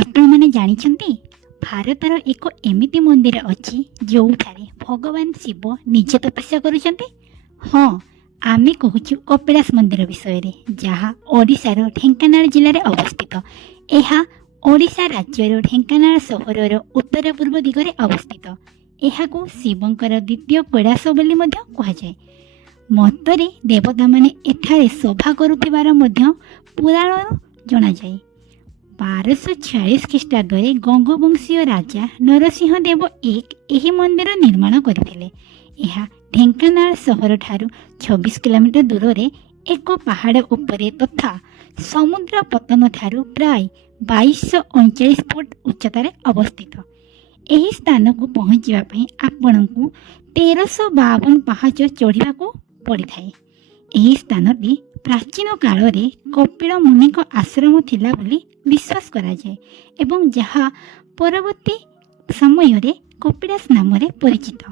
ଆପଣମାନେ ଜାଣିଛନ୍ତି ଭାରତର ଏକ ଏମିତି ମନ୍ଦିର ଅଛି ଯେଉଁଠାରେ ଭଗବାନ ଶିବ ନିଜେ ତପସ୍ୟା କରୁଛନ୍ତି। ହଁ, ଆମେ କହୁଛୁ କପିଳାସ ମନ୍ଦିର ବିଷୟରେ, ଯାହା ଓଡ଼ିଶାର ଢେଙ୍କାନାଳ ଜିଲ୍ଲାରେ ଅବସ୍ଥିତ। ଏହା ଓଡ଼ିଶା ରାଜ୍ୟର ଢେଙ୍କାନାଳ ସହରର ଉତ୍ତର ପୂର୍ବ ଦିଗରେ ଅବସ୍ଥିତ। ଏହାକୁ ଶିବଙ୍କର ଦ୍ୱିତୀୟ କୈଳାସ ବୋଲି ମଧ୍ୟ କୁହାଯାଏ। ମତରେ ଦେବତାମାନେ ଏଠାରେ ସଭା କରୁଥିବାର ମଧ୍ୟ ପୁରାଣରୁ ଜଣାଯାଏ। 1240 ଖ୍ରୀଷ୍ଟାବ୍ଦରେ ଗଙ୍ଗବଂଶୀୟ ରାଜା ନରସିଂହ ଦେବ ଏହି ମନ୍ଦିର ନିର୍ମାଣ କରିଥିଲେ। ଏହା ଢେଙ୍କାନାଳ ସହରଠାରୁ 26 କିଲୋମିଟର ଦୂରରେ ଏକ ପାହାଡ଼ ଉପରେ ତଥା ସମୁଦ୍ର ପତନଠାରୁ ପ୍ରାୟ 2239 ଫୁଟ ଉଚ୍ଚତାରେ ଅବସ୍ଥିତ। ଏହି ସ୍ଥାନକୁ ପହଞ୍ଚିବା ପାଇଁ ଆପଣଙ୍କୁ 1352 ପାହାଚ ଚଢ଼ିବାକୁ ପଡ଼ିଥାଏ। ଏହି ସ୍ଥାନଟି ପ୍ରାଚୀନ କାଳରେ କପିଳ ମୁନିଙ୍କ ଆଶ୍ରମ ଥିଲା ବୋଲି ବିଶ୍ୱାସ କରାଯାଏ ଏବଂ ଯାହା ପରବର୍ତ୍ତୀ ସମୟରେ କପିଳାସ ନାମରେ ପରିଚିତ।